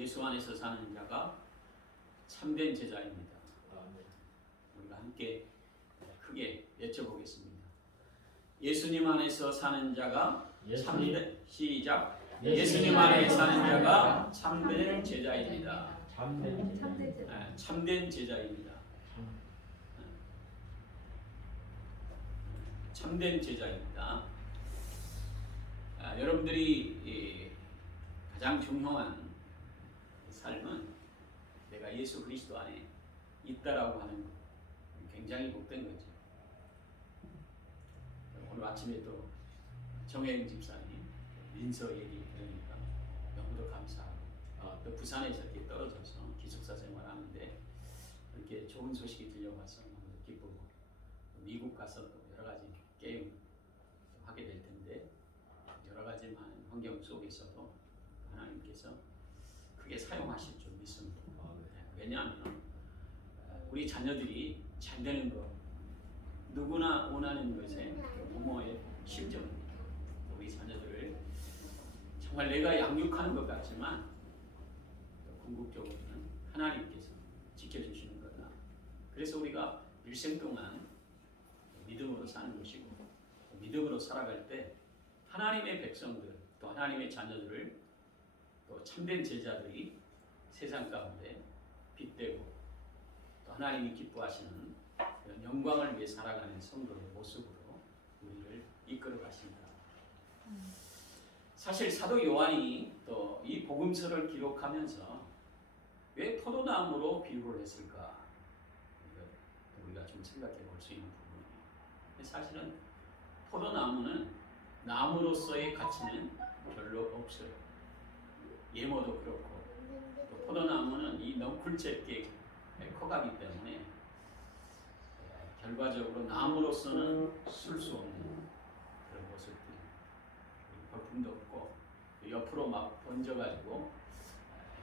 예수 안에서 사는 자가 참된 제자입니다. 우리가 함께 크게 외쳐보겠습니다. 예수님 안에서 사는 자가 참된 시작. 예수님 안에 사는 자가 참된 제자입니다. 참된 제자입니다. 참된 제자입니다. 여러분들이 가장 중요한 삶은 내가 예수 그리스도 안에 있다라고 하는 것, 굉장히 복된 거죠. 오늘 아침에 또 정혜영 집사님 민서 얘기 들으니까 너무도 감사하고, 또 부산에서 이렇게 떨어져서 기숙사 생활하는데 이렇게 좋은 소식이 들려와서 너무 기쁘고, 미국 가서 또 여러 가지 게임 하게 될 텐데 여러 가지 많은 환경 속에서도 하나님께서 크게 사용하실 줄 믿습니다. 왜냐하면 우리 자녀들이 잘 되는 것, 누구나 원하는 것에 부모의 심정입니다. 우리 자녀들을 정말 내가 양육하는 것 같지만 궁극적으로는 하나님께서 지켜주시는 거다. 그래서 우리가 일생 동안 믿음으로 사는 것이고, 믿음으로 살아갈 때 하나님의 백성들, 또 하나님의 자녀들을, 또 참된 제자들이 세상 가운데 빛되고 또 하나님이 기뻐하시는 그런 영광을 위해 살아가는 성도의 모습으로 우리를 이끌어 가신다. 사실 사도 요한이 또 이 복음서를 기록하면서 왜 포도나무로 비유를 했을까? 우리가 좀 생각해 볼 수 있는 부분이에요. 사실은 포도나무는 나무로서의 가치는 별로 없어요. 예모도 그렇고, 또 포도나무는 이 넝쿨째 커가기 때문에 결과적으로 나무로서는 쓸 수 없는 그런 모습들이, 거품도 없고 옆으로 막 번져가지고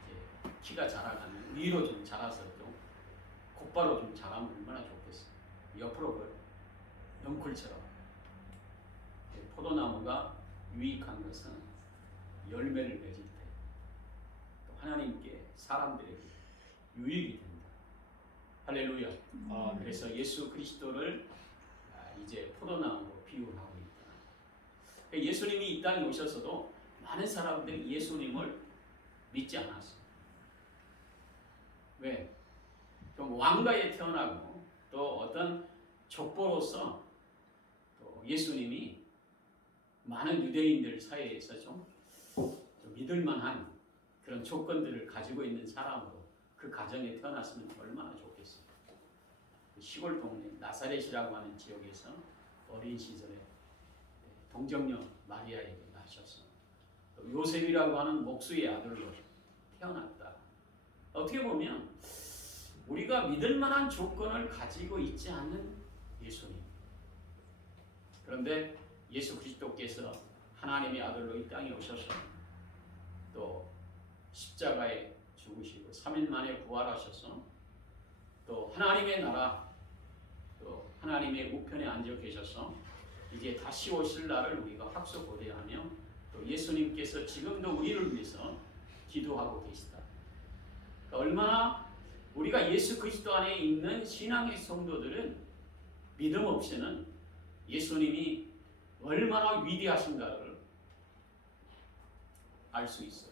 이제 키가 자라가면 위로 좀 자라서 좀 곧바로 좀 자라면 얼마나 좋겠어요. 옆으로 그 넝쿨처럼. 포도나무가 유익한 것은 열매를 맺을 때 또 하나님께, 사람들에게 유익이 된다. 할렐루야. 그래서 예수 그리스도를 이제 포도나무로 비유하고 있다. 예수님이 이 땅에 오셔서도 많은 사람들이 예수님을 믿지 않았어요. 왜? 좀 왕가에 태어나고 또 어떤 족보로서 또 예수님이 많은 유대인들 사이에서 좀 믿을만한 그런 조건들을 가지고 있는 사람으로 그 가정에 태어났으면 얼마나 좋겠어요. 시골 동네 나사렛이라고 하는 지역에서 어린 시절에 동정녀 마리아에게 나셔서 또 요셉이라고 하는 목수의 아들로 태어났다. 어떻게 보면 우리가 믿을 만한 조건을 가지고 있지 않는 예수님. 그런데 예수 그리스도께서 하나님의 아들로 이 땅에 오셔서 또 십자가에 죽으시고 3일 만에 부활하셔서 또 하나님의 나라, 또 하나님의 우편에 앉아 계셔서 이제 다시 오실 날을 우리가 확소고대하며 또 예수님께서 지금도 우리를 위해서 기도하고 계시다. 그러니까 얼마나 우리가 예수 그리스도 안에 있는 신앙의 성도들은 믿음 없이는 예수님이 얼마나 위대하신가를 알 수 있어요.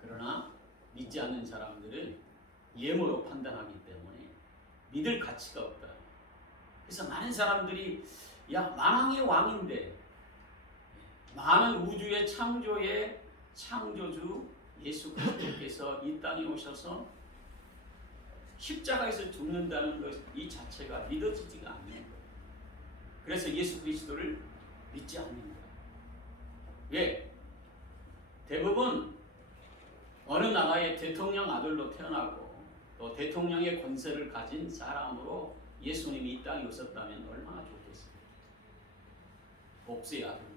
그러나 믿지 않는 사람들은 예모로 판단하기 때문에 믿을 가치가 없다. 그래서 많은 사람들이 만왕의 왕인데, 많은 우주의 창조의 창조주 예수 그리스도께서 이 땅에 오셔서 십자가에서 죽는다는 것 이 자체가 믿어지지가 않는 거예요. 그래서 예수 그리스도를 믿지 않는다. 왜? 대부분 어느 나라의 대통령 아들로 태어나고 또 대통령의 권세를 가진 사람으로 예수님이 이 땅에 오셨다면 얼마나 좋겠어요. 목수의 아들로,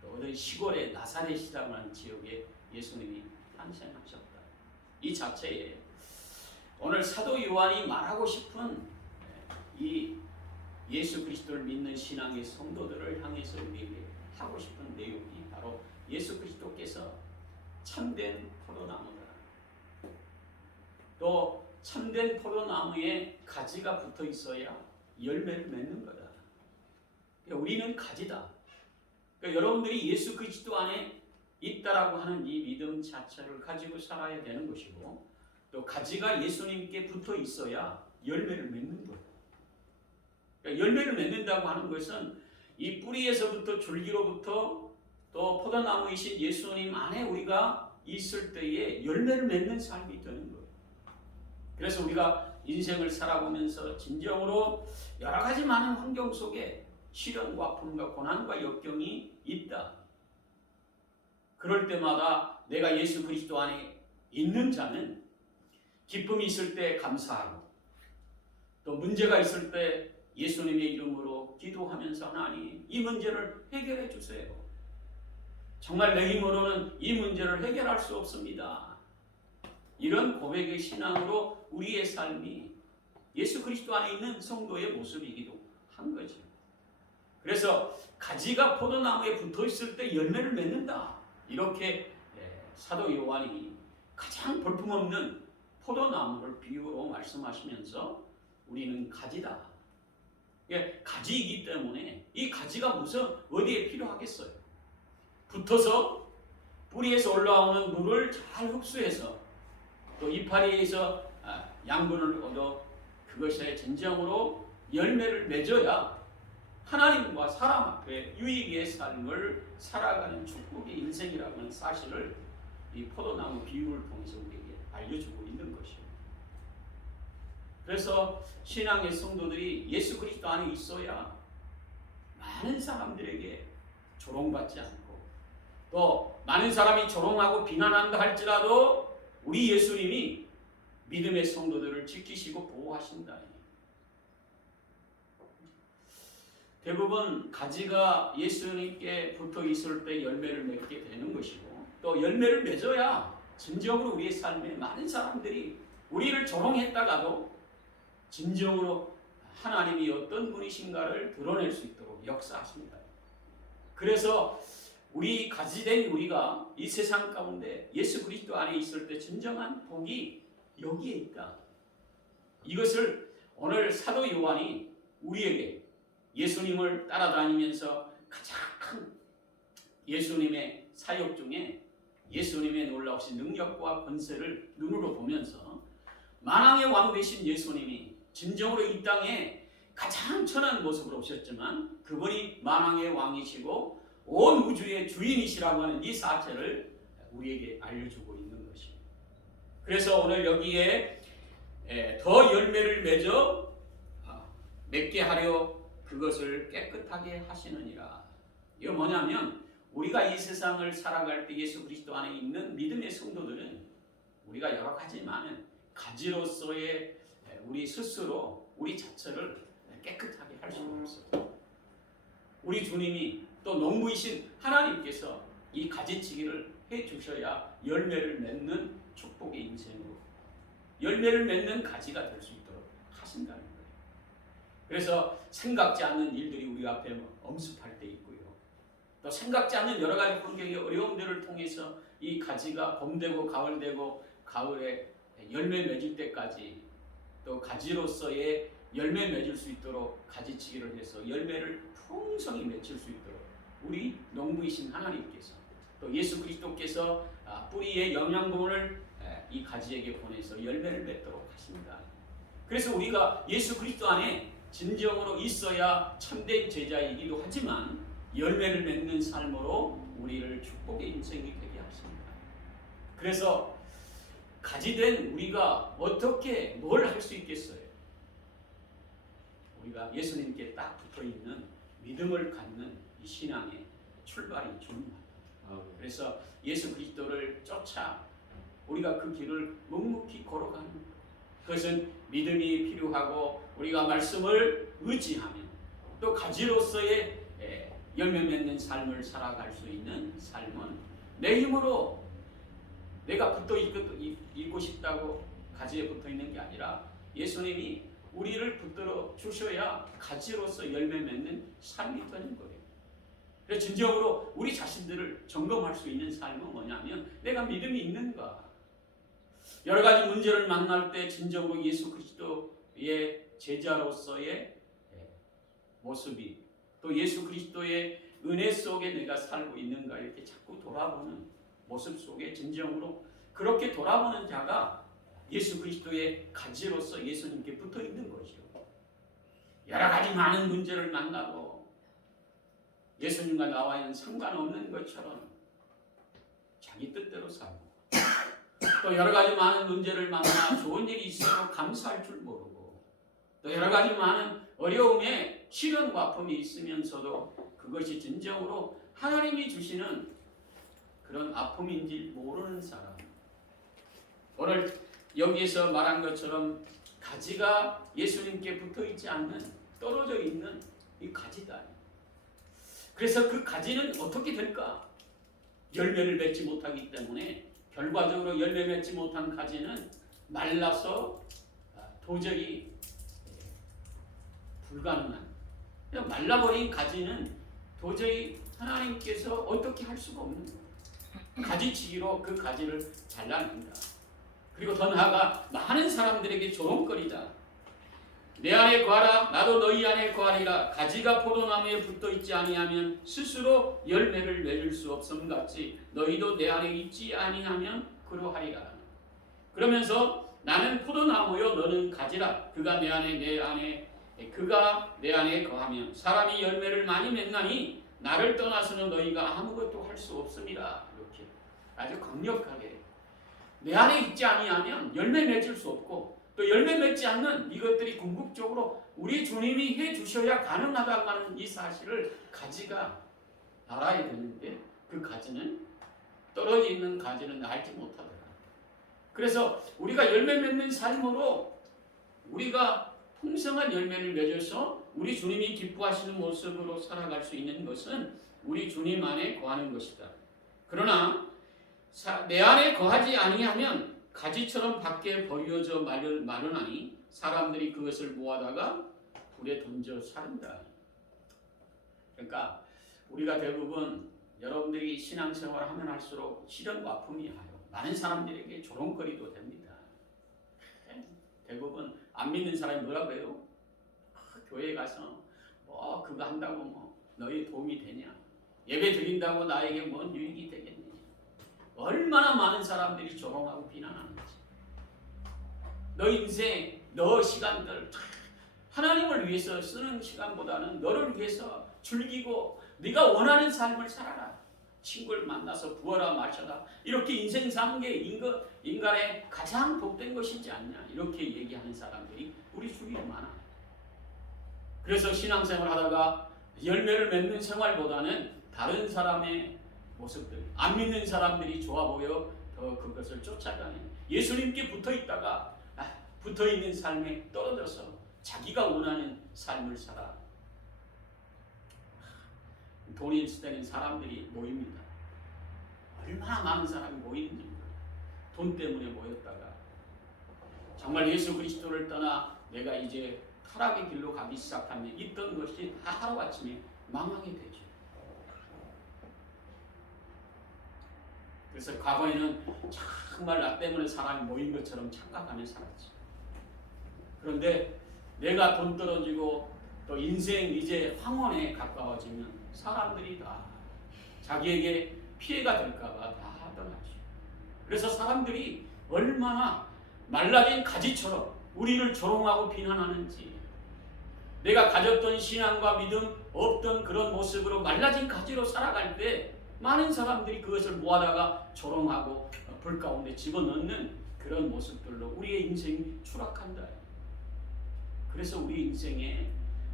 또 어느 시골의 나사렛이라고 하는 지역에 예수님이 탄생하셨다. 이 자체에 오늘 사도 요한이 말하고 싶은 이 예수 그리스도를 믿는 신앙의 성도들을 향해서 우리에게 하고 싶은 내용이 바로 예수 그리스도께서 참된 포도나무다. 또 참된 포도나무에 가지가 붙어 있어야 열매를 맺는 거다. 그러니까 우리는 가지다. 그러니까 여러분들이 예수 그리스도 안에 있다라고 하는 이 믿음 자체를 가지고 살아야 되는 것이고, 또 가지가 예수님께 붙어 있어야 열매를 맺는 거예요. 그러니까 열매를 맺는다고 하는 것은 이 뿌리에서부터 줄기로부터 또 포도나무이신 예수님 안에 우리가 있을 때에 열매를 맺는 삶이 되는 거예요. 그래서 우리가 인생을 살아보면서 진정으로 여러 가지 많은 환경 속에 시련과 아픔과 고난과 역경이 있다. 그럴 때마다 내가 예수 그리스도 안에 있는 자는 기쁨이 있을 때 감사하고, 또 문제가 있을 때 예수님의 이름으로 기도하면서 하나님 이 문제를 해결해 주세요. 정말 내 힘으로는 이 문제를 해결할 수 없습니다. 이런 고백의 신앙으로 우리의 삶이 예수 그리스도 안에 있는 성도의 모습이기도 한 거죠. 그래서 가지가 포도나무에 붙어 있을 때 열매를 맺는다. 이렇게 사도 요한이 가장 볼품없는 포도나무를 비유로 말씀하시면서 우리는 가지다. 가지이기 때문에 이 가지가 무슨 어디에 필요하겠어요? 붙어서 뿌리에서 올라오는 물을 잘 흡수해서 또 이파리에서 양분을 얻어 그것에 진정으로 열매를 맺어야 하나님과 사람 앞에 유익의 삶을 살아가는 축복의 인생이라는 고하 사실을 이 포도나무 비유를 통해서 우리에게 알려주고 있는 것이에요. 그래서 신앙의 성도들이 예수 그리스도 안에 있어야 많은 사람들에게 조롱받지 않고, 또 많은 사람이 조롱하고 비난한다 할지라도 우리 예수님이 믿음의 성도들을 지키시고 보호하신다. 대부분 가지가 예수님께 붙어 있을 때 열매를 맺게 되는 것이고, 또 열매를 맺어야 진정으로 우리의 삶에 많은 사람들이 우리를 조롱했다가도 진정으로 하나님이 어떤 분이신가를 드러낼 수 있도록 역사하십니다. 그래서 우리 가지된 우리가 이 세상 가운데 예수 그리스도 안에 있을 때 진정한 복이 여기에 있다. 이것을 오늘 사도 요한이 우리에게 예수님을 따라다니면서 가장 큰 예수님의 사역 중에 예수님의 놀라우신 능력과 권세를 눈으로 보면서 만왕의 왕 되신 예수님이 진정으로 이 땅에 가장 천한 모습으로 오셨지만 그분이 만왕의 왕이시고 온 우주의 주인이시라고 하는 이 사실을 우리에게 알려주고 있는 것입니다. 그래서 오늘 여기에 더 열매를 맺게 하려 그것을 깨끗하게 하시느니라. 이거 뭐냐면 우리가 이 세상을 살아갈 때 예수 그리스도 안에 있는 믿음의 성도들은 우리가 여러 가지 많은 가지로서의 우리 스스로 우리 자체를 깨끗하게 할 수가 없어요. 우리 주님이 또 농부이신 하나님께서 이 가지치기를 해주셔야 열매를 맺는 축복의 인생으로 열매를 맺는 가지가 될 수 있도록 하신다는 거예요. 그래서 생각지 않는 일들이 우리 앞에 엄습할 때 있고요. 또 생각지 않는 여러 가지 환경의 어려움들을 통해서 이 가지가 봄 되고 가을 되고 가을에 열매 맺을 때까지 또 가지로서의 열매 맺을 수 있도록 가지치기를 해서 열매를 풍성히 맺힐 수 있도록 우리 농부이신 하나님께서 또 예수 그리스도께서 뿌리의 영양분을 이 가지에게 보내서 열매를 맺도록 하십니다. 그래서 우리가 예수 그리스도 안에 진정으로 있어야 참된 제자이기도 하지만 열매를 맺는 삶으로 우리를 축복의 인생이 되게 하십니다. 그래서 가지된 우리가 어떻게 뭘 할 수 있겠어요? 우리가 예수님께 딱 붙어있는 믿음을 갖는 이 신앙의 출발이 중요합니다. 그래서 예수 그리스도를 쫓아 우리가 그 길을 묵묵히 걸어가는 것. 그것은 믿음이 필요하고 우리가 말씀을 의지하며 또 가지로서의 열매 맺는 삶을 살아갈 수 있는 삶은 내 힘으로 내가 붙어 있고 싶다고 가지에 붙어 있는 게 아니라 예수님이 우리를 붙들어 주셔야 가지로서 열매 맺는 삶이 되는 거예요. 그래서 진정으로 우리 자신들을 점검할 수 있는 삶은 뭐냐면 내가 믿음이 있는가. 여러 가지 문제를 만날 때 진정으로 예수 그리스도의 제자로서의 모습이 또 예수 그리스도의 은혜 속에 내가 살고 있는가 이렇게 자꾸 돌아보는 모습 속에 진정으로 그렇게 돌아보는 자가 예수 그리스도의 가지로서 예수님께 붙어 있는 것이요. 여러 가지 많은 문제를 만나고 예수님과 나와 있는 상관없는 것처럼 자기 뜻대로 살고 또 여러 가지 많은 문제를 만나 좋은 일이 있어도 감사할 줄 모르고 또 여러 가지 많은 어려움에 시련과 아픔이 있으면서도 그것이 진정으로 하나님이 주시는 그런 아픔인지 모르는 사람. 오늘 여기에서 말한 것처럼 가지가 예수님께 붙어 있지 않는 떨어져 있는 이 가지다. 그래서 그 가지는 어떻게 될까? 열매를 맺지 못하기 때문에 결과적으로 열매 맺지 못한 가지는 말라서 도저히 불가능한 말라버린 가지는 도저히 하나님께서 어떻게 할 수가 없는 거예요. 가지치기로 그 가지를 잘라낸다. 그리고 더 나아가 많은 사람들에게 조롱거리다. 내 안에 거하라 나도 너희 안에 거하리라. 가지가 포도나무에 붙어있지 아니하면 스스로 열매를 맺을 수 없음 같이 너희도 내 안에 있지 아니하면 그러하리라. 그러면서 나는 포도나무요 너는 가지라. 그가 내 안에 거하면 사람이 열매를 많이 맺나니 나를 떠나서는 너희가 아무것도 할 수 없음이라. 이렇게 아주 강력하게 내 안에 있지 아니하면 열매 맺을 수 없고 또 열매 맺지 않는 이것들이 궁극적으로 우리 주님이 해주셔야 가능하다고 하는 이 사실을 가지가 알아야 되는데 그 가지는 떨어져 있는 가지는 알지 못하더라. 그래서 우리가 열매 맺는 삶으로 우리가 풍성한 열매를 맺어서 우리 주님이 기뻐하시는 모습으로 살아갈 수 있는 것은 우리 주님 안에 거하는 것이다. 그러나 내 안에 거하지 아니하면 가지처럼 밖에 버려져 마르나니 사람들이 그것을 모아다가 불에 던져 사른다. 그러니까 우리가 대부분 여러분들이 신앙생활을 하면 할수록 시련과 아픔이 와요. 많은 사람들에게 조롱거리도 됩니다. 대부분 안 믿는 사람이 뭐라고 해요? 교회에 가서 뭐 그거 한다고 뭐 너희 도움이 되냐? 예배 드린다고 나에게 뭔 유익이 되겠니? 얼마나 많은 사람들이 조롱하고 비난하는지. 너 인생, 너 시간들 하나님을 위해서 쓰는 시간보다는 너를 위해서 즐기고 네가 원하는 삶을 살아라. 친구를 만나서 부어라 마셔라. 이렇게 인생 사는 게 인간의 가장 복된 것이지 않냐. 이렇게 얘기하는 사람들이 우리 주위에 많아. 그래서 신앙생활 하다가 열매를 맺는 생활보다는 다른 사람의 모습들, 안 믿는 사람들이 좋아 보여 더 그것을 쫓아가는 예수님께 붙어있다가 붙어있는 삶에 떨어져서 자기가 원하는 삶을 살아. 돈이 있을 때는 사람들이 모입니다. 얼마나 많은 사람이 모이는지 몰라요. 돈 때문에 모였다가 정말 예수 그리스도를 떠나 내가 이제 타락의 길로 가기 시작하면 있던 것이 다 하루아침에 망하게 되죠. 그래서 과거에는 정말 나 때문에 사람이 모인 것처럼 착각하며 살았지. 그런데 내가 돈 떨어지고 또 인생 이제 황혼에 가까워지면 사람들이 다 자기에게 피해가 될까봐 다 떠나죠. 그래서 사람들이 얼마나 말라진 가지처럼 우리를 조롱하고 비난하는지, 내가 가졌던 신앙과 믿음 없던 그런 모습으로 말라진 가지로 살아갈 때 많은 사람들이 그것을 모아다가 조롱하고 불 가운데 집어넣는 그런 모습들로 우리의 인생이 추락한다. 그래서 우리 인생에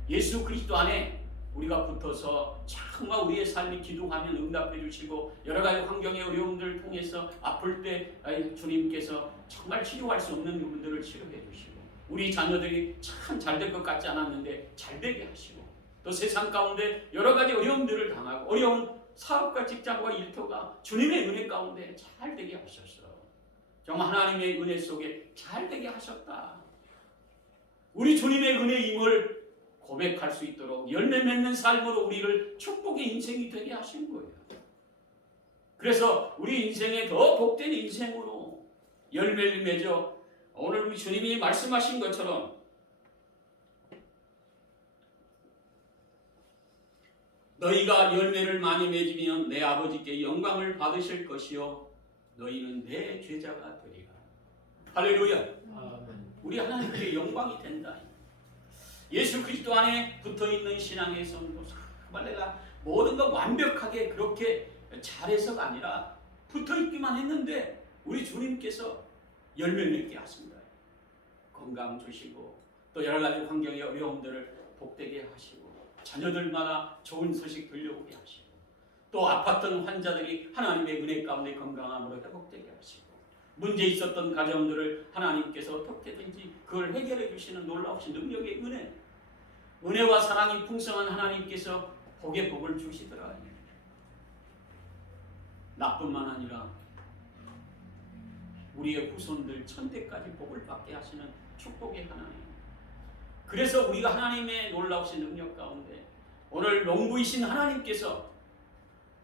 예수 그리스도 안에 우리가 붙어서 정말 우리의 삶이 기도하면 응답해 주시고 여러 가지 환경의 어려움들을 통해서 아플 때 주님께서 정말 치료할 수 없는 부분들을 치료해 주시고 우리 자녀들이 참 잘 될 것 같지 않았는데 잘 되게 하시고 또 세상 가운데 여러 가지 어려움들을 당하고 어려운 사업과 직장과 일터가 주님의 은혜 가운데 잘 되게 하셨어. 정말 하나님의 은혜 속에 잘 되게 하셨다. 우리 주님의 은혜임을 고백할 수 있도록 열매 맺는 삶으로 우리를 축복의 인생이 되게 하신 거예요. 그래서 우리 인생에 더 복된 인생으로 열매를 맺어 오늘 우리 주님이 말씀하신 것처럼 너희가 열매를 많이 맺으면 내 아버지께 영광을 받으실 것이요 너희는 내 제자가 되리라. 할렐루야. 아멘. 우리 하나님께 영광이 된다. 예수 그리스도 안에 붙어있는 신앙의 성도, 정말 내가 모든 것 완벽하게 그렇게 잘해서가 아니라 붙어있기만 했는데 우리 주님께서 열매 맺게 하십니다. 건강 주시고 또 여러 가지 환경의 어려움들을 복되게 하시고 자녀들마다 좋은 소식 들려오게 하시고 또 아팠던 환자들이 하나님의 은혜 가운데 건강함으로 회복되게 하시고 문제 있었던 가정들을 하나님께서 어떻게든지 그걸 해결해 주시는 놀라우신 능력의 은혜와 사랑이 풍성한 하나님께서 복의 복을 주시더라. 나뿐만 아니라 우리의 후손들 천대까지 복을 받게 하시는 축복의 하나님. 그래서 우리가 하나님의 놀라우신 능력 가운데 오늘 농부이신 하나님께서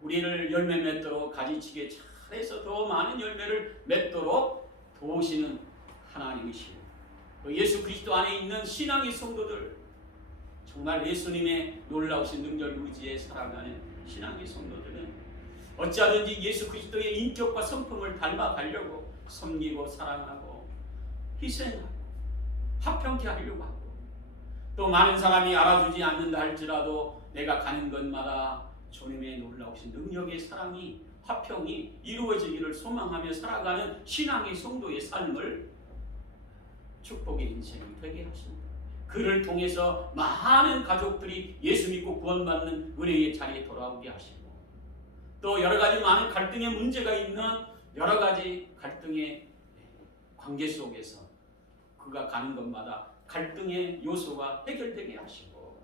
우리를 열매 맺도록 가지치게 잘해서 더 많은 열매를 맺도록 도우시는 하나님이시고 또 예수 그리스도 안에 있는 신앙의 성도들 정말 예수님의 놀라우신 능력 의지에 살아가는 신앙의 성도들은 어찌하든지 예수 그리스도의 인격과 성품을 닮아가려고 섬기고 사랑하고 희생하고 화평케 하려고 하고 또 많은 사람이 알아주지 않는다 할지라도 내가 가는 곳마다 주님의 놀라우신 능력의 사랑이 화평이 이루어지기를 소망하며 살아가는 신앙의 성도의 삶을 축복의 인생이 되게 하십니다. 그를 통해서 많은 가족들이 예수 믿고 구원받는 은혜의 자리에 돌아오게 하시고 또 여러 가지 많은 갈등의 문제가 있는 여러 가지 갈등의 관계 속에서 그가 가는 곳마다 갈등의 요소가 해결되게 하시고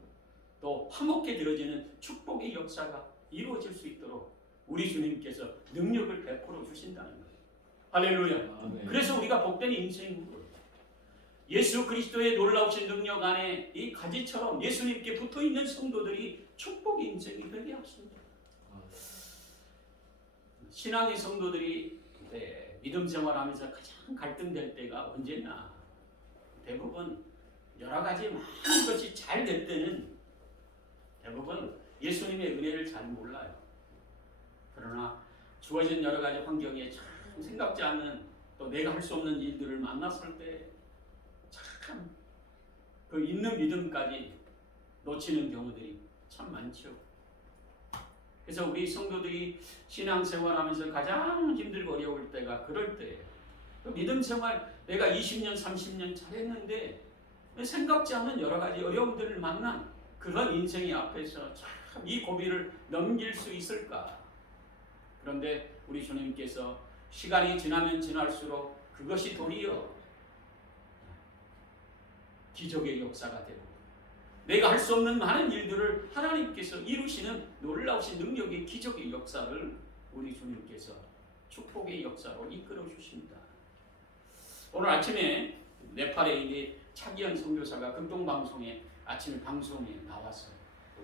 또 화목해 들어지는 축복의 역사가 이루어질 수 있도록 우리 주님께서 능력을 베풀어 주신다는 거예요. 할렐루야. 아멘. 그래서 우리가 복된 인생인 거예요. 예수 그리스도의 놀라우신 능력 안에 이 가지처럼 예수님께 붙어있는 성도들이 축복의 인생이 되게 하십니다. 신앙의 성도들이 믿음 생활하면서 가장 갈등될 때가 언제나 대부분 여러 가지 많은 것이 잘 될 때는 대부분 예수님의 은혜를 잘 몰라요. 그러나 주어진 여러 가지 환경에 참 생각지 않는 또 내가 할 수 없는 일들을 만났을 때 참 그 있는 믿음까지 놓치는 경우들이 참 많죠. 그래서 우리 성도들이 신앙생활하면서 가장 힘들고 어려울 때가 그럴 때예요. 믿음 생활 내가 20년 30년 잘했는데 생각지 않는 여러 가지 어려움들을 만난 그런 인생의 앞에서 참 이 고비를 넘길 수 있을까? 그런데 우리 주님께서 시간이 지나면 지날수록 그것이 도리어 기적의 역사가 되고 내가 할 수 없는 많은 일들을 하나님께서 이루시는 놀라우신 능력의 기적의 역사를 우리 주님께서 축복의 역사로 이끌어 주십니다. 오늘 아침에 네팔에 이제 차기현 선교사가 극동방송에 아침에 방송에 나왔어요.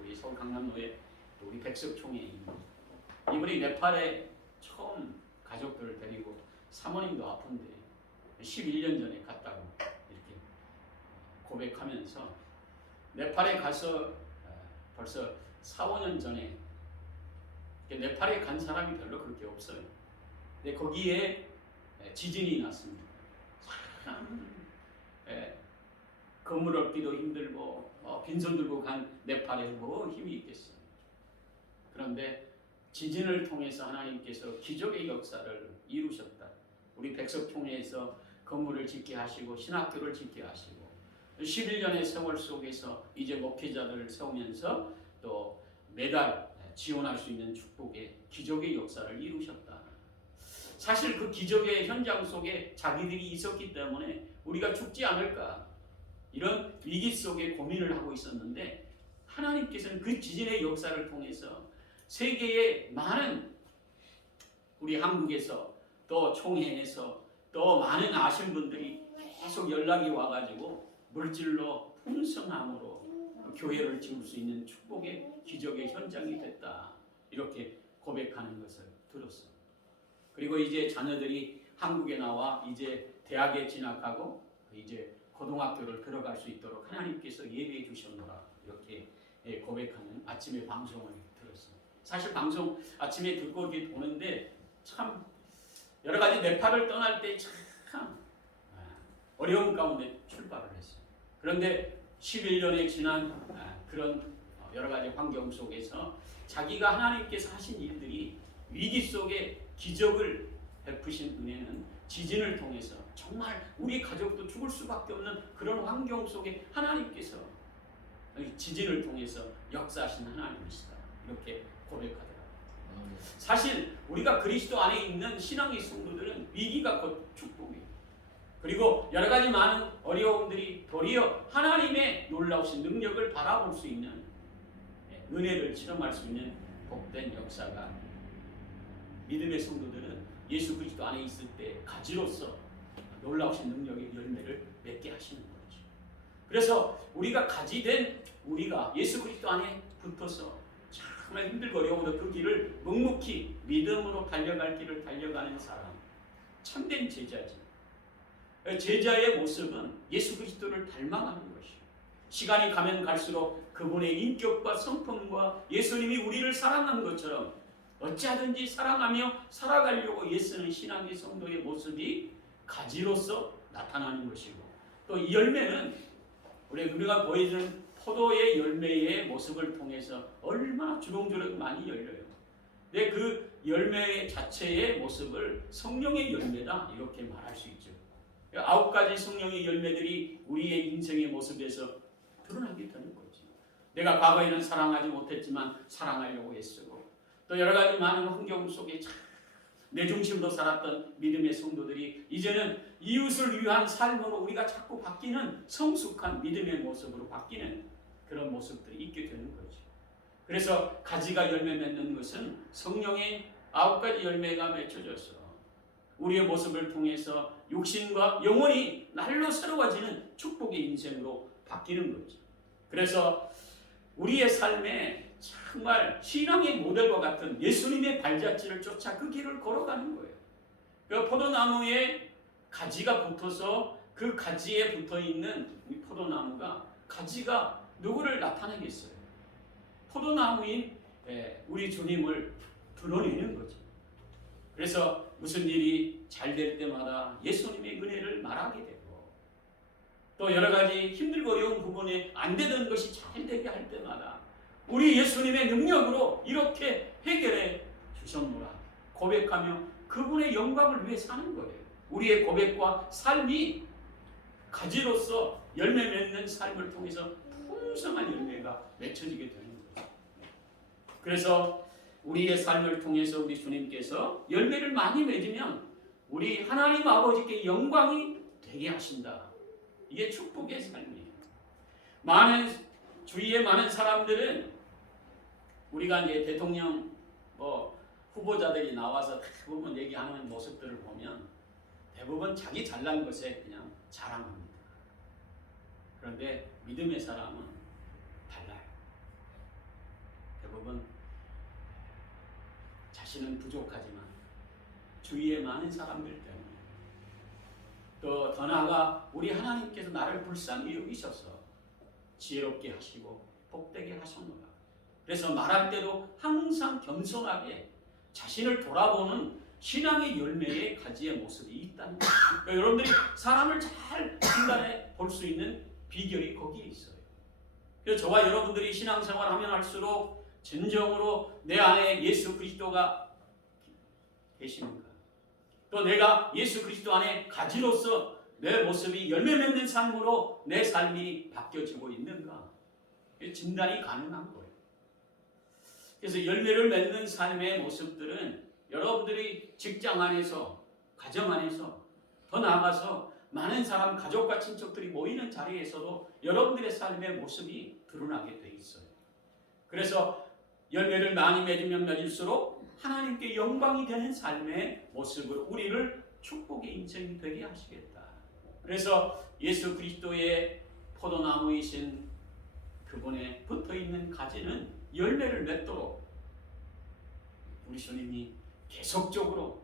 우리 서울 강남로에 우리 백석총회 이분이 네팔에 처음 가족들을 데리고 사모님도 아픈데 11년 전에 갔다고 이렇게 고백하면서 네팔에 가서 벌써 4, 5년 전에 네팔에 간 사람이 별로 그렇게 없어요. 근데 거기에 지진이 났습니다. 건물 얻기도 힘들고 빈손 들고 간 네팔에 뭐 힘이 있겠어요. 그런데 지진을 통해서 하나님께서 기적의 역사를 이루셨다. 우리 백석총회에서 건물을 짓게 하시고 신학교를 짓게 하시고 11년의 세월 속에서 이제 목회자들을 세우면서 또 매달 지원할 수 있는 축복의 기적의 역사를 이루셨다. 사실 그 기적의 현장 속에 자기들이 있었기 때문에 우리가 죽지 않을까 이런 위기 속에 고민을 하고 있었는데 하나님께서는 그 지진의 역사를 통해서 세계의 많은 우리 한국에서 또 총회에서 또 많은 아신 분들이 계속 연락이 와가지고 물질로 풍성함으로 교회를 지을 수 있는 축복의 기적의 현장이 됐다. 이렇게 고백하는 것을 들었어. 그리고 이제 자녀들이 한국에 나와 이제 대학에 진학하고 이제 고등학교를 들어갈 수 있도록 하나님께서 예배해 주셨노라. 이렇게 고백하는 아침에 방송을 들었어요. 사실 방송 아침에 듣고 이렇게 보는데 참 여러 가지 네팔을 떠날 때 참 어려운 가운데 출발을 했어요. 그런데 11년에 지난 그런 여러 가지 환경 속에서 자기가 하나님께서 하신 일들이 위기 속에 기적을 베푸신 은혜는 지진을 통해서 정말 우리 가족도 죽을 수밖에 없는 그런 환경 속에 하나님께서 지진을 통해서 역사하신 하나님이시다. 이렇게 고백하더라고요. 사실 우리가 그리스도 안에 있는 신앙의 성도들은 위기가 곧 축복이에요. 그리고 여러 가지 많은 어려움들이 도리어 하나님의 놀라우신 능력을 바라볼 수 있는 은혜를 체험할 수 있는 복된 역사가 믿음의 성도들은 예수 그리스도 안에 있을 때 가지로서 놀라우신 능력의 열매를 맺게 하시는 거죠. 그래서 우리가 가지된 우리가 예수 그리스도 안에 붙어서 정말 힘들고 어려워도 그 길을 묵묵히 믿음으로 달려갈 길을 달려가는 사람, 참된 제자지. 제자의 모습은 예수 그리스도를 닮아가는 것이요. 시간이 가면 갈수록 그분의 인격과 성품과 예수님이 우리를 사랑한 것처럼 어찌하든지 사랑하며 살아가려고 애쓰는 신앙의 성도의 모습이 가지로서 나타나는 것이고, 또 이 열매는 우리가 보여주는 포도의 열매의 모습을 통해서 얼마나 주렁주렁 많이 열려요. 근데 그 열매 자체의 모습을 성령의 열매다 이렇게 말할 수 있죠. 9가지 성령의 열매들이 우리의 인생의 모습에서 드러나게 되는 거지. 내가 과거에는 사랑하지 못했지만 사랑하려고 애쓰고, 또 여러 가지 많은 환경 속에 내 중심으로 살았던 믿음의 성도들이 이제는 이웃을 위한 삶으로 우리가 자꾸 바뀌는 성숙한 믿음의 모습으로 바뀌는 그런 모습들이 있게 되는 거죠. 그래서 가지가 열매 맺는 것은 성령의 9가지 열매가 맺혀져서 우리의 모습을 통해서 육신과 영혼이 날로 새로워지는 축복의 인생으로 바뀌는 거죠. 그래서 우리의 삶에 정말 신앙의 모델과 같은 예수님의 발자취를 쫓아 그 길을 걸어가는 거예요. 그 포도나무에 가지가 붙어서 그 가지에 붙어있는 이 포도나무가 가지가 누구를 나타내겠어요? 포도나무인 우리 주님을 드러내는 거죠. 그래서 무슨 일이 잘 될 때마다 예수님의 은혜를 말하게 되고, 또 여러 가지 힘들고 어려운 부분에 안 되던 것이 잘 되게 할 때마다 우리 예수님의 능력으로 이렇게 해결해 주셨노라 고백하며 그분의 영광을 위해 사는 거예요. 우리의 고백과 삶이 가지로서 열매 맺는 삶을 통해서 풍성한 열매가 맺혀지게 되는 거죠. 그래서 우리의 삶을 통해서 우리 주님께서 열매를 많이 맺으면 우리 하나님 아버지께 영광이 되게 하신다. 이게 축복의 삶이에요. 주위에 많은 사람들은 우리가 이제 대통령 후보자들이 나와서 대부분 얘기하는 모습들을 보면 대부분 자기 잘난 것에 그냥 자랑합니다. 그런데 믿음의 사람은 달라요. 대부분 자신은 부족하지만 주위에 많은 사람들 때문에, 또 더 나아가 우리 하나님께서 나를 불쌍히 여기셔서 지혜롭게 하시고 복되게 하셨노라. 그래서 말할 때도 항상 겸손하게 자신을 돌아보는 신앙의 열매의 가지의 모습이 있다는 거예요. 그러니까 여러분들이 사람을 잘 판단해 볼 수 있는 비결이 거기에 있어요. 그래서 저와 여러분들이 신앙생활 하면 할수록 진정으로 내 안에 예수 그리스도가 계십니까? 또 내가 예수 그리스도 안에 가지로서 내 모습이 열매 맺는 삶으로 내 삶이 바뀌어지고 있는가? 진단이 가능한 거예요. 그래서 열매를 맺는 삶의 모습들은 여러분들이 직장 안에서, 가정 안에서, 더 나아가서 많은 사람, 가족과 친척들이 모이는 자리에서도 여러분들의 삶의 모습이 드러나게 돼 있어요. 그래서 열매를 많이 맺으면 맺을수록 하나님께 영광이 되는 삶의 모습으로 우리를 축복의 인생이 되게 하시겠다. 그래서 예수 그리스도의 포도나무이신 그분에 붙어있는 가지는 열매를 맺도록 우리 주님이 계속적으로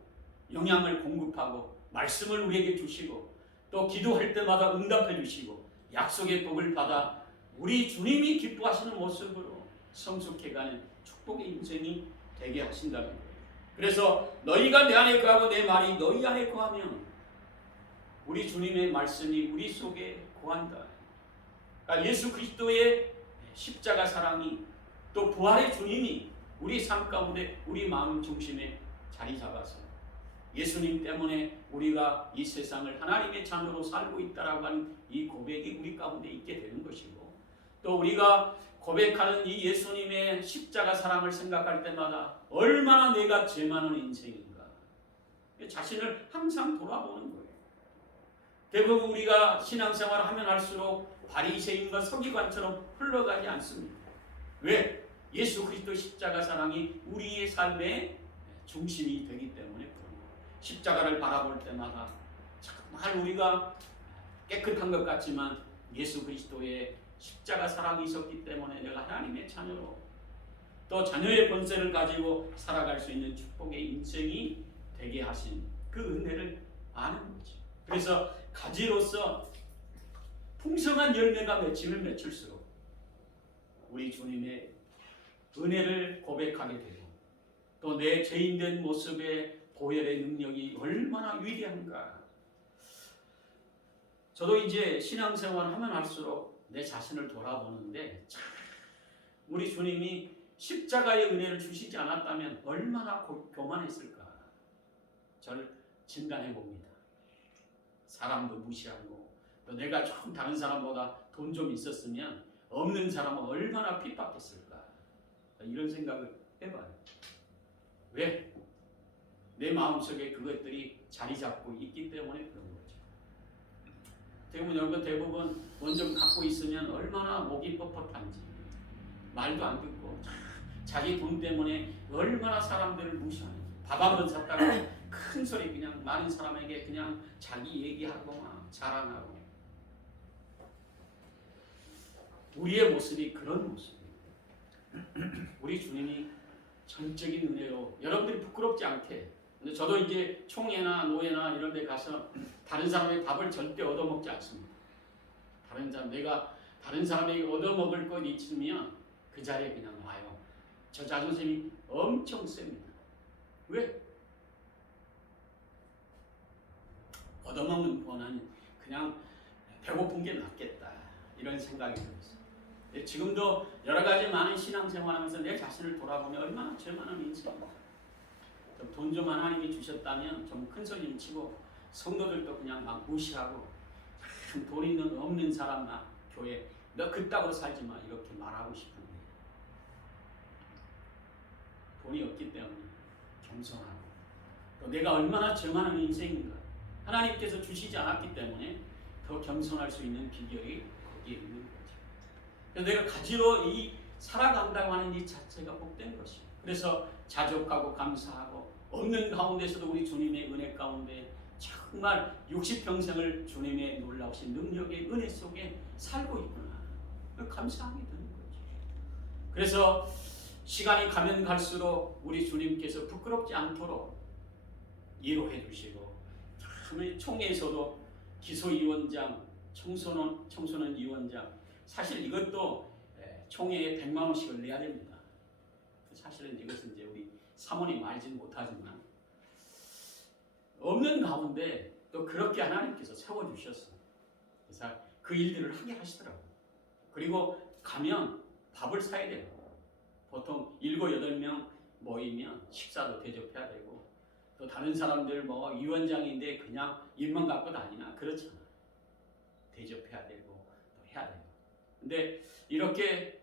영향을 공급하고 말씀을 우리에게 주시고 또 기도할 때마다 응답해 주시고 약속의 복을 받아 우리 주님이 기뻐하시는 모습으로 성숙해가는 축복의 인생이 되게 하신다는 거예요. 그래서 너희가 내 안에 거하고 내 말이 너희 안에 거하면 우리 주님의 말씀이 우리 속에 거한다. 그러니까 예수 그리스도의 십자가 사랑이 또 부활의 주님이 우리 삶 가운데 우리 마음 중심에 자리 잡아서 예수님 때문에 우리가 이 세상을 하나님의 자녀로 살고 있다라고 하는 이 고백이 우리 가운데 있게 되는 것이고 또 우리가 고백하는 이 예수님의 십자가 사랑을 생각할 때마다 얼마나 내가 죄 많은 인생인가 자신을 항상 돌아보는 거예요. 대부분 우리가 신앙생활을 하면 할수록 바리새인과 서기관처럼 흘러가지 않습니다. 왜? 예수 그리스도 십자가 사랑이 우리의 삶의 중심이 되기 때문에 그런 거예요. 십자가를 바라볼 때마다 정말 우리가 깨끗한 것 같지만 예수 그리스도의 십자가 사랑이 있었기 때문에 내가 하나님의 자녀로 또 자녀의 권세를 가지고 살아갈 수 있는 축복의 인생이 되게 하신 그 은혜를 아는 거죠. 그래서 가지로서 풍성한 열매가 맺히면 맺힐수록 우리 주님의 은혜를 고백하게 되고 또 내 죄인된 모습의 보혈의 능력이 얼마나 위대한가. 저도 이제 신앙생활을 하면 할수록 내 자신을 돌아보는데 참 우리 주님이 십자가의 은혜를 주시지 않았다면 얼마나 교만했을까 저를 진단해 봅니다. 사람도 무시하고 또 내가 좀 다른 사람보다 돈 좀 있었으면 없는 사람은 얼마나 핍박했을까 이런 생각을 해봐요. 왜? 내 마음속에 그것들이 자리 잡고 있기 때문에 그런 거죠. 대부분 원좀 갖고 있으면 얼마나 목이 뻣뻣한지 말도 안 듣고 자기 돈 때문에 얼마나 사람들을 무시하는지 밥 한 번 샀다가 큰 소리 그냥 많은 사람에게 그냥 자기 얘기하고 막 자랑하고 우리의 모습이 그런 모습입니다. 우리 주님이 전적인 은혜로 여러분들이 부끄럽지 않게 근데 저도 이제 총회나 노회나 이런 데 가서 다른 사람의 밥을 절대 얻어먹지 않습니다. 내가 다른 사람에게 얻어먹을 것 있으면 그 자리에 그냥 와요. 저 자존심이 엄청 셉니다. 왜? 얻어먹는 거는 그냥 배고픈 게 낫겠다 이런 생각이 들었어요. 지금도 여러 가지 많은 신앙생활하면서 내 자신을 돌아보면 얼마나 죄 많은 인생인가. 돈 좀 하나님이 주셨다면 좀 큰 소리 치고 성도들도 그냥 막 무시하고 돈 있는 없는 사람나 교회 너 그따구로 살지 마 이렇게 말하고 싶은데 돈이 없기 때문에 겸손하고 또 내가 얼마나 죄 많은 인생인가 하나님께서 주시지 않았기 때문에 더 겸손할 수 있는 비결이 거기에 있는 거죠. 그래서 내가 가지로 이 살아간다고 하는 이 자체가 복된 것이에요. 그래서 자족하고 감사하고 없는 가운데서도 우리 주님의 은혜 가운데 정말 60평생을 주님의 놀라우신 능력의 은혜 속에 살고 있구나. 감사하게 되는 거죠. 그래서 시간이 가면 갈수록 우리 주님께서 부끄럽지 않도록 위로해 주시고 총회에서도 기소위원장, 청소년 위원장 사실 이것도 총회에 100만 원씩을 내야 됩니다. 사실은 이것은 이제 우리 사모님 알지는 못하지만 없는 가운데 또 그렇게 하나님께서 세워주셨어요. 그래서 그 일들을 하게 하시더라고요. 그리고 가면 밥을 사야 돼요. 보통 7, 8명 모이면 식사도 대접해야 되고 또 다른 사람들 뭐 위원장인데 그냥 입만 갖고 다니나 그렇잖아. 대접해야 되고 또 해야 돼요. 근데 이렇게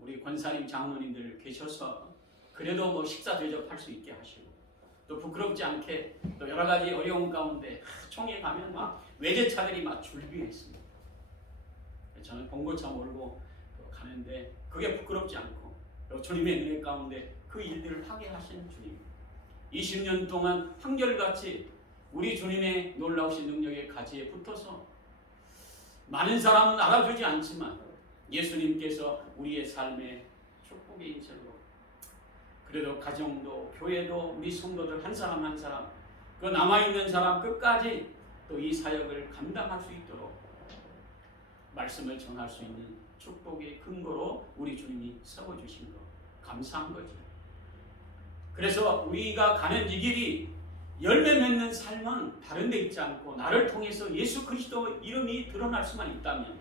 우리 권사님 장로님들 계셔서 그래도 뭐 식사 대접할 수 있게 하시고 또 부끄럽지 않게 또 여러 가지 어려운 가운데 총회 가면 막 외제차들이 막 줄비했습니다. 저는 봉고차 몰고 가는데 그게 부끄럽지 않고 주님의 은혜 가운데 그 일들을 하게 하신 주님 20년 동안 한결같이 우리 주님의 놀라우신 능력의 가지에 붙어서 많은 사람은 알아주지 않지만 예수님께서 우리의 삶의 축복의 인생으로, 그래도 가정도 교회도 우리 성도들 한 사람 한 사람, 그 남아있는 사람 끝까지 또 이 사역을 감당할 수 있도록 말씀을 전할 수 있는 축복의 근거로 우리 주님이 세워주신 거 감사한 거죠. 그래서 우리가 가는 이 길이 열매 맺는 삶은 다른 데 있지 않고 나를 통해서 예수 그리스도 이름이 드러날 수만 있다면,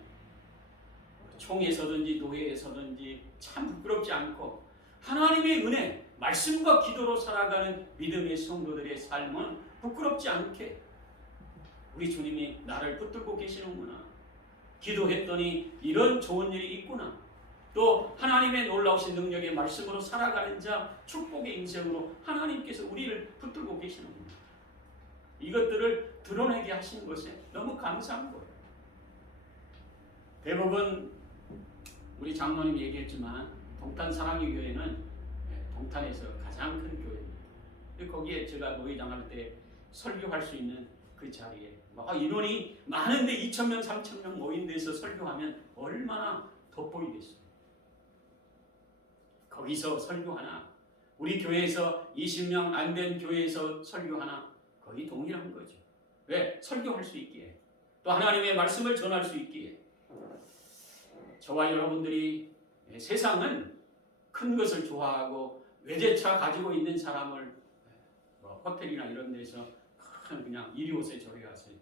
총에서든지 노예에서든지 참 부끄럽지 않고 하나님의 은혜, 말씀과 기도로 살아가는 믿음의 성도들의 삶은 부끄럽지 않게 우리 주님이 나를 붙들고 계시는구나, 기도했더니 이런 좋은 일이 있구나, 또 하나님의 놀라우신 능력의 말씀으로 살아가는 자 축복의 인생으로 하나님께서 우리를 붙들고 계시는구나, 이것들을 드러내게 하신 것에 너무 감사한 거예요. 대부분 우리 장로님이 얘기했지만 동탄 사랑의 교회는 동탄에서 가장 큰 교회입니다. 거기에 제가 노회장 할 때 설교할 수 있는 그 자리에 인원이 많은데 2,000명, 3,000명 모인 데서 설교하면 얼마나 돋보이겠어요. 거기서 설교하나, 우리 교회에서 20명 안 된 교회에서 설교하나 거의 동일한 거죠. 왜? 설교할 수 있기에, 또 하나님의 말씀을 전할 수 있기에. 저와 여러분들이 세상은 큰 것을 좋아하고 외제차 가지고 있는 사람을 호텔이나 이런 데서 그냥 이리 오세요 저리 가세요,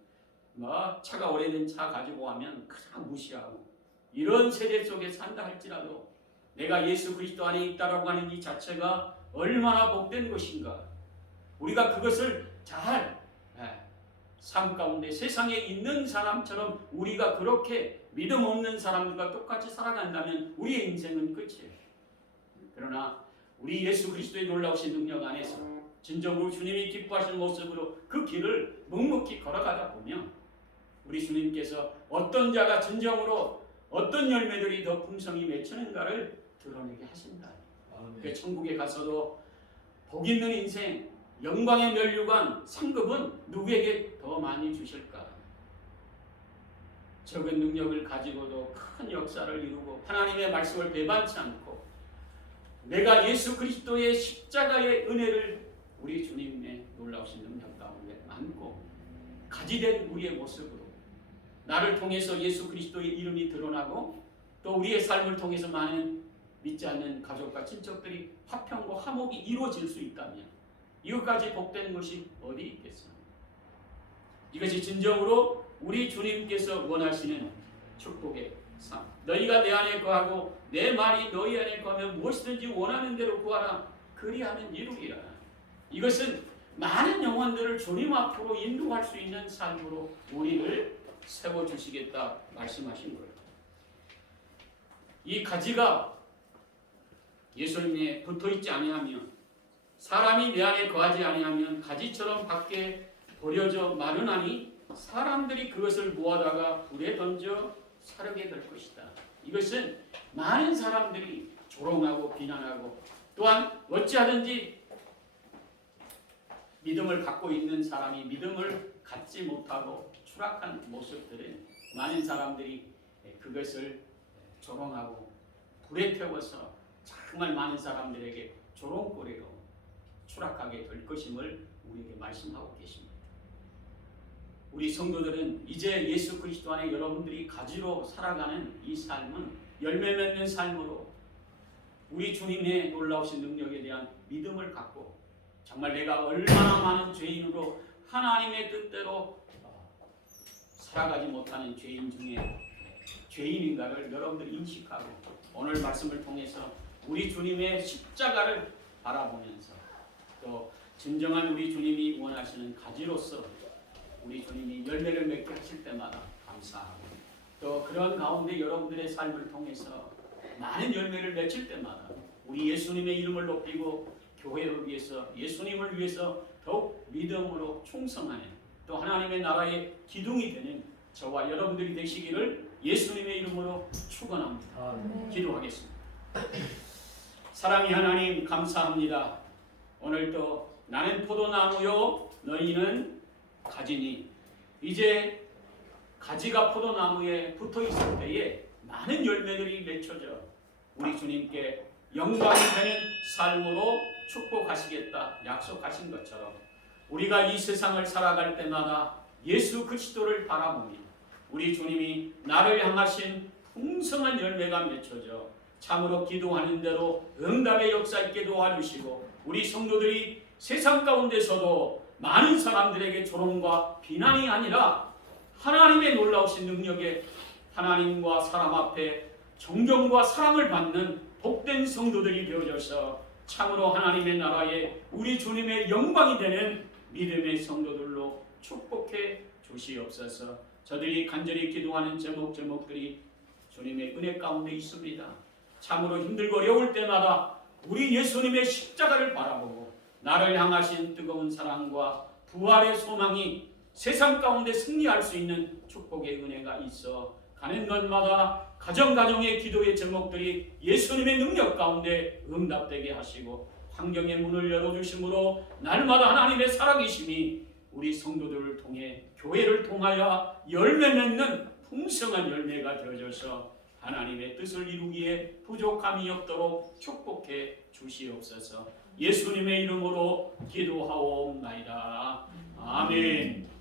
차가 오래된 차 가지고 하면 그냥 무시하고, 이런 세대 속에 산다 할지라도 내가 예수 그리스도 안에 있다라고 하는 이 자체가 얼마나 복된 것인가, 우리가 그것을 잘 삶 가운데 세상에 있는 사람처럼 우리가 그렇게 믿음 없는 사람들과 똑같이 살아간다면 우리의 인생은 끝이에요. 그러나 우리 예수 그리스도의 놀라우신 능력 안에서 진정으로 주님이 기뻐하시는 모습으로 그 길을 묵묵히 걸어가다 보면 우리 주님께서 어떤 자가 진정으로 어떤 열매들이 더 풍성히 맺히는가를 드러내게 하신다. 그 천국에 가서도 복 있는 인생, 영광의 면류관, 상급은 누구에게 더 많이 주실까? 적은 능력을 가지고도 큰 역사를 이루고 하나님의 말씀을 배반치 않고 내가 예수 그리스도의 십자가의 은혜를 우리 주님의 놀라우신 능력 가운데 안고 가지된 우리의 모습으로 나를 통해서 예수 그리스도의 이름이 드러나고 또 우리의 삶을 통해서 많은 믿지 않는 가족과 친척들이 화평과 화목이 이루어질 수 있다면 이것까지 복된 것이 어디 있겠어요? 이것이 진정으로 우리 주님께서 원하시는 축복의 삶. 너희가 내 안에 거하고 내 말이 너희 안에 거하면 무엇이든지 원하는 대로 구하라. 그리하면 이루리라. 이것은 많은 영혼들을 주님 앞으로 인도할 수 있는 삶으로 우리를 세워주시겠다 말씀하신 거예요. 이 가지가 예수님에 붙어있지 아니하면, 사람이 내 안에 거하지 아니하면 가지처럼 밖에 버려져 마르나니 사람들이 그것을 모아다가 불에 던져 사르게 될 것이다. 이것은 많은 사람들이 조롱하고 비난하고 또한 어찌하든지 믿음을 갖고 있는 사람이 믿음을 갖지 못하고 추락한 모습들은 많은 사람들이 그것을 조롱하고 불에 태워서 정말 많은 사람들에게 조롱거리로 추락하게 될 것임을 우리에게 말씀하고 계십니다. 우리 성도들은 이제 예수 그리스도 안에 여러분들이 가지로 살아가는 이 삶은 열매 맺는 삶으로 우리 주님의 놀라우신 능력에 대한 믿음을 갖고 정말 내가 얼마나 많은 죄인으로 하나님의 뜻대로 살아가지 못하는 죄인 중에 죄인인가를 여러분들이 인식하고 오늘 말씀을 통해서 우리 주님의 십자가를 바라보면서 또 진정한 우리 주님이 원하시는 가지로서 우리 주님이 열매를 맺게 하실 때마다 감사하고 또 그런 가운데 여러분들의 삶을 통해서 많은 열매를 맺힐 때마다 우리 예수님의 이름을 높이고 교회를 위해서 예수님을 위해서 더욱 믿음으로 충성하는 또 하나님의 나라의 기둥이 되는 저와 여러분들이 되시기를 예수님의 이름으로 축원합니다. 기도하겠습니다. 사랑의 하나님 감사합니다. 오늘도 나는 포도나무요 너희는 가지니 이제 가지가 포도나무에 붙어 있을 때에 많은 열매들이 맺혀져 우리 주님께 영광이 되는 삶으로 축복하시겠다 약속하신 것처럼 우리가 이 세상을 살아갈 때마다 예수 그리스도를 바라보며 우리 주님이 나를 향하신 풍성한 열매가 맺혀져 참으로 기도하는 대로 응답의 역사 있게 도와주시고 우리 성도들이 세상 가운데서도 많은 사람들에게 조롱과 비난이 아니라 하나님의 놀라우신 능력에 하나님과 사람 앞에 존경과 사랑을 받는 복된 성도들이 되어져서 참으로 하나님의 나라에 우리 주님의 영광이 되는 믿음의 성도들로 축복해 주시옵소서. 저들이 간절히 기도하는 제목들이 주님의 은혜 가운데 있습니다. 참으로 힘들고 어려울 때마다 우리 예수님의 십자가를 바라보고 나를 향하신 뜨거운 사랑과 부활의 소망이 세상 가운데 승리할 수 있는 축복의 은혜가 있어 가는 것마다 가정의 기도의 제목들이 예수님의 능력 가운데 응답되게 하시고 환경의 문을 열어주심으로 날마다 하나님의 살아계심이 우리 성도들을 통해 교회를 통하여 열매 맺는 풍성한 열매가 되어져서 하나님의 뜻을 이루기에 부족함이 없도록 축복해 주시옵소서. 예수님의 이름으로 기도하옵나이다. 아멘.